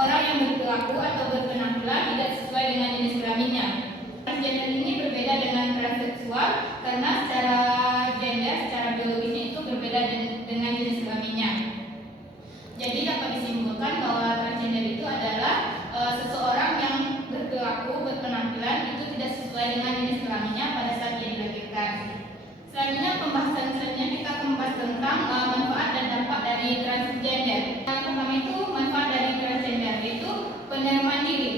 orang yang berperilaku atau berpenampilan tidak sesuai dengan jenis kelaminnya. Transgender ini berbeda dengan transseksual karena secara gender, secara biologisnya itu berbeda dengan jenis kelaminnya. Jadi dapat disimpulkan bahwa transgender itu adalah seseorang yang berperilaku, berpenampilan itu tidak sesuai dengan jenis kelaminnya pada saat dia dilahirkan. Selanjutnya pembahasan selanjutnya kita akan membahas tentang manfaat dan dampak dari transgender. Yang pertama itu manfaat dari transgender yaitu penerimaan diri.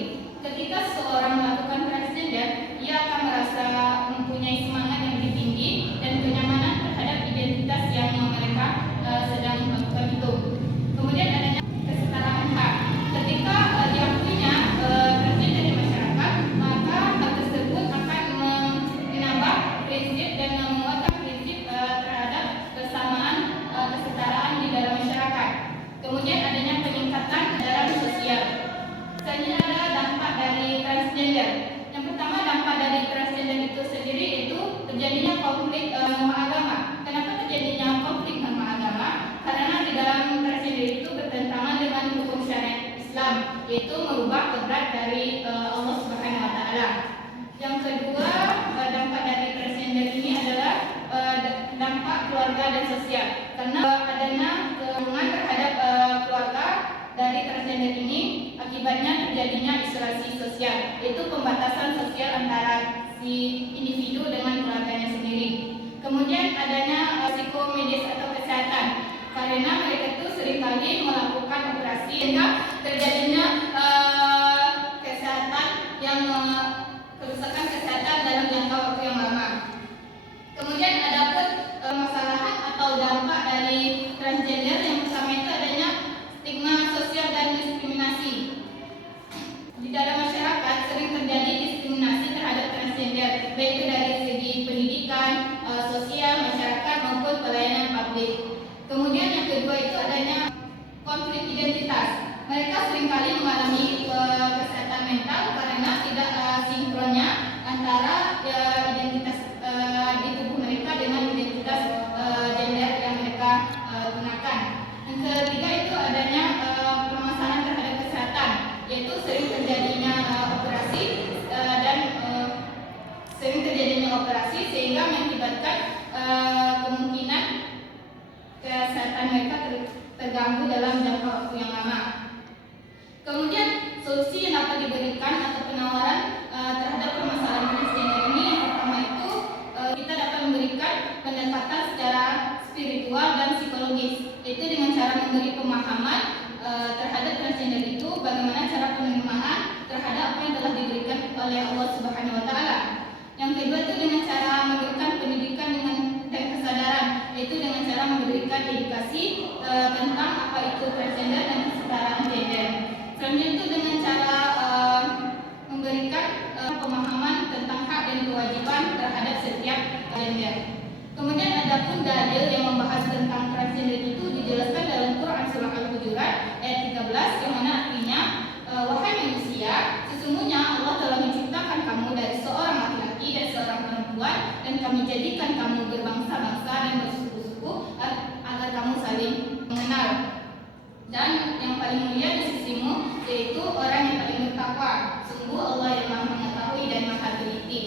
Ketika seseorang melakukan transgender, ia akan merasa mempunyai semangat yang lebih tinggi dan kenyamanan terhadap identitas yang mereka sedang melakukan itu. Kemudian adanya kesetaraan hak. Ketika diakuinya transgender di masyarakat, maka hal tersebut akan menambah prinsip dan menguatkan prinsip terhadap kesamaan kesetaraan di dalam masyarakat. Kemudian adanya peningkatan kesadaran sosial. Selanjutnya ada dampak dari transgender. Yang pertama dampak dari transgender itu sendiri yaitu terjadinya konflik norma agama. Kenapa terjadinya konflik norma agama? Karena di dalam transgender itu bertentangan dengan hukum syariat Islam, yaitu merubah kodrat dari Allah Subhanahu Wa Taala. Yang kedua dampak dari transgender ini adalah dampak keluarga dan sosial. Karena adanya kelangsungan terhadap keluarga dari transgender ini, akibatnya terjadinya isolasi sosial, yaitu pembatasan sosial antara si individu dengan keluarganya sendiri. Kemudian adanya risiko medis atau kesehatan, karena mereka itu seringkali melakukan operasi sehingga terjadinya kesehatan yang kerusakan kesehatan dalam jangka waktu yang lama. Kemudian ada pun masalahan atau dampak dari transgender. Yang pertama itu adanya stigma sosial dan diskriminasi. Di dalam masyarakat sering terjadi diskriminasi terhadap transgender, baik itu dari segi pendidikan, sosial, masyarakat maupun pelayanan publik. Kemudian yang kedua itu adanya konflik identitas. Mereka seringkali mengalami kesehatan mental karena tidak sinkronnya antara identitas di tubuh mereka dengan identitas gender yang mereka gunakan. Yang ketiga itu adanya permasalahan terhadap kesehatan, yaitu sering terjadinya operasi sehingga mengakibatkan kemungkinan kesehatan mereka terganggu dalam jangka waktu yang lama. Kemudian solusi yang dapat diberikan atau penawaran terhadap permasalahan transgender ini, yang pertama itu kita dapat memberikan pendekatan secara spiritual dan psikologis, yaitu dengan cara memberi pemahaman terhadap transgender itu, bagaimana cara penerimaan terhadap apa yang telah diberikan oleh Allah Subhanahu Wa Taala. Yang kedua itu dengan cara memberikan pendidikan dan kesadaran, yaitu dengan cara memberikan edukasi tentang apa itu transgender dan kesetaraan gender. Selanjutnya itu dengan cara memberikan pemahaman tentang hak dan kewajiban terhadap setiap gender. Kemudian ada pun dalil yang membahas tentang transgender itu dijelaskan dalam Quran surah Al-Hujurat ayat 13, yang mana artinya wahai manusia, sesungguhnya Allah telah menciptakan kamu dari seorang laki-laki dan seorang perempuan, dan kami jadikan kamu berbangsa-bangsa dan bersuku-suku agar kamu saling mengenal. Dan yang paling mulia di sisimu yaitu orang yang paling bertakwa. Sungguh Allah yang Maha mengetahui dan Maha teliti.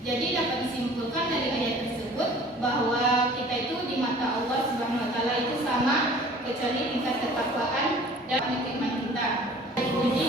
Jadi dapat disimpulkan dari ayat tersebut bahwa kita itu di mata Allah Subhanahu Wa Taala itu sama, kecuali tingkat ketakwaan dan komitmen kita. Jadi